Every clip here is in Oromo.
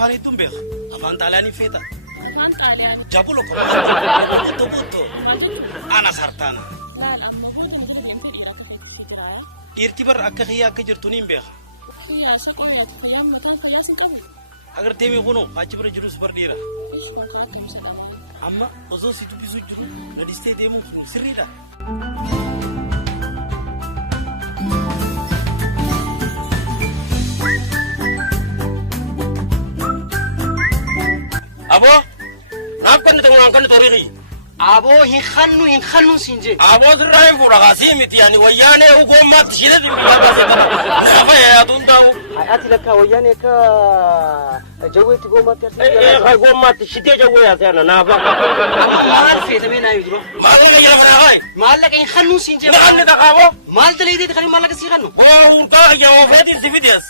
afaan ittiin beeku. Afaan xaaliyaanii feeta. Afaan xaaliyaanii. Jabuloo koo. Butto. Ana sartaana. Laala amma booda mata deemtee dhiira akka feetaa. Dhiirti barra akka kiyyaa akka jirtu ni beeka. Kiyyaa isa qomeetu fayyaa mataan fayyaa sin qabu. Agartee meequnoo achi bira jirus bar dhiira. Konkolaataa ta'uu isa dhabaa. Amma osoo si dubbisuu jiru ladistee deemuun kun sirriidha. Abo, naaf kan toriqi. Abo hin khannu sinje. Abo sirraa fuudha kaasii miti yaani wayyaanee ugommaatti shida dhimmiidhaa naafa yaadun ta'u. Ati lakka wayyaanee ka jawweetti gommaatti arsiisa. Gommaatti shidee jawwee yaasana naafa. Maal feetamee naa yudura. Maallaqa jira kana hayi. Maallaqa hin khannu sinje. Maanni taqaabo. Maal daleedee kan maallaqa si khannu. Waa taa yaa feetiin si fidees.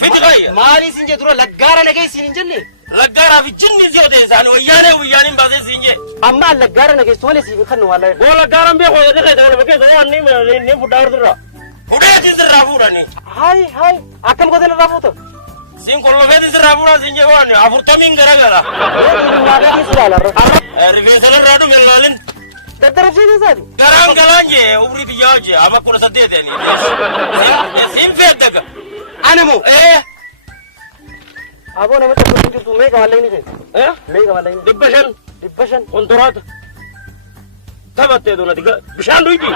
Fiti kayya. Maali sinje dura laggaara nageessin hin jenne. Laggaara fi jinni si odeessa ani wayyaaniin baasee sinje. Amma laggaara nageessu malee si khannu wallahi. Boo laggaaraan beekoo yoo ta'e kana bakkee ta'uu ni fudhaa irra. Fudheetiin sirraa fuudhani. Hai akkam gootee irraa fuuta. Siin kollofeetiin sirraa fuudhan sinje waan 40 garagara. Rifeensa irraa dhume ilaalin. Daddarabsiin isaati. Garaan galaan jee umrii biyyaa jee amma 18 siin feeddaka. Anamo. Abo nama tokko jirtu meeqa mallayni ta'e? Meeqa mallayni? 500. Kontiraata. Taphattee doonati bishaan dhuyti.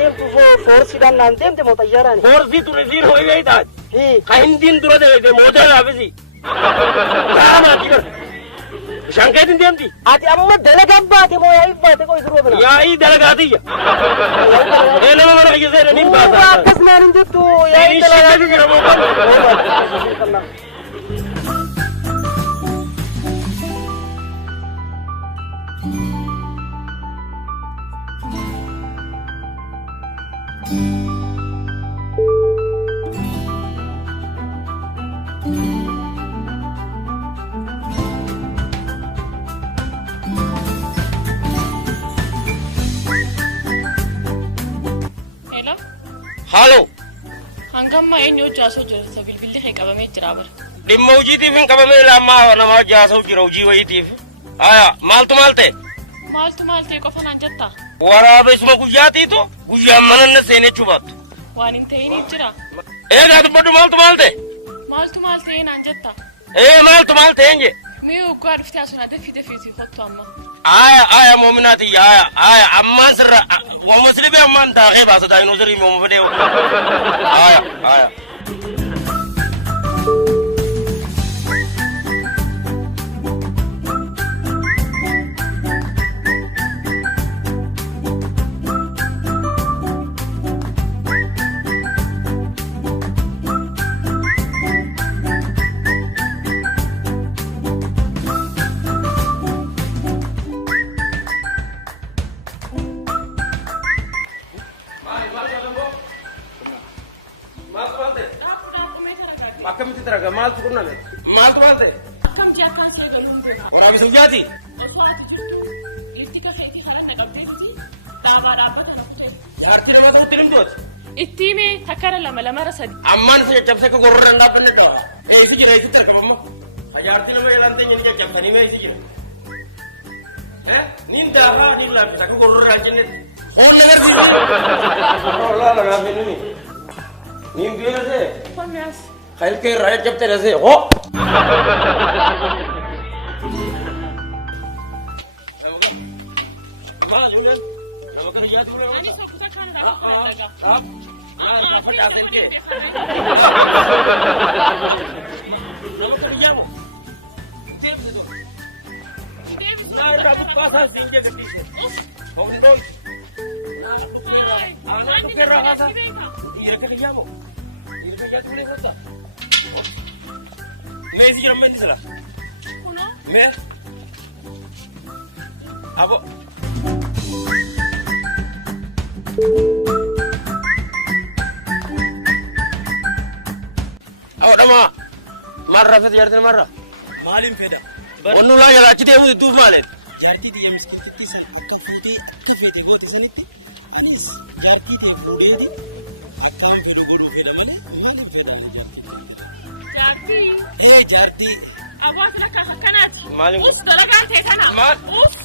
Deemtu foorsiidhaan naan deemte moo xayyaaraan? Foorsii ture siin ho'i beeytaati. Ka hindiin dura deemte mooteelaafisi. Gaamaati gar. Bishaan keetiin deemti. Ati amma dalagaa baate moo yaa'ii baate qo'i duruu bina? Yaa'ii dalagaatiyya. Nama mana kiyya seena niin baasa. Akkas naan hin jettu yaa'ii dalagaati jira moo kan? Halo. Hangamma eenyu jaasoo jirta bilbilli kee qabamee jira bara. Dhimma hojiitiif hin qabamee lammaa nama jaasoo jira hojii wayiitiif. Maaltu maal ta'e? Maal ta'e qofa naan jettaa? Waraabesuma guyyaatiitu guyyaan mananna seenee chubaattu. Waan hin ta'iniif jira. Eegaa dubbadhu maaltu maal ta'e? Maal ta'e naan jettaa? Maaltu maal ta'een je? Mee ugaa dhuftee asuna dafii hottu amma. Moominaati ammaan sirra wama silibee ammaan taa'ee baasa taa'inuu sirii moomu fedhee. Akkamitti dalagaa maaltu qunname? Maaltu maal ta'e? Akkamti akkaan siree galuun beeka. Waraabesuma guyyaati? Osoo ati jirtu dhiirti kafeetii haala naqabdee fi dhaabbata naftee. Jaartii nama tokkotti dhimmooti. Itti himee takkara lamara sadi. Ammaan isa caccabsee akka gororraan dhaabbanne qaba. Eessi jira eessitti argama amma. Jaartii nama ilaantee nyatti caccabsanii eessi jira. Niin daafaa niin laaffisa akka gororraan jennetti. Hoon agarsiisa. Laala gaafa inni. Niin beekasee. Famiyaas. Kayil kee irraa caccabtee dhasee hoo. Me si quieren venir la. Me. Abo. Dama. Marra fete yarde marra. Malim feda. Onnu la yala chite u du malen. Yardi di miskiti se akka fete goti sanitti. Anis jaartii ta'e fuudheeti akkaan fedhu godhuu fedha malee maaliif fedha? Jaartii. Jaartii. Abbaa fila akkanaati. Maaliif? Us dalagaan ta'e kana. Maal? Us.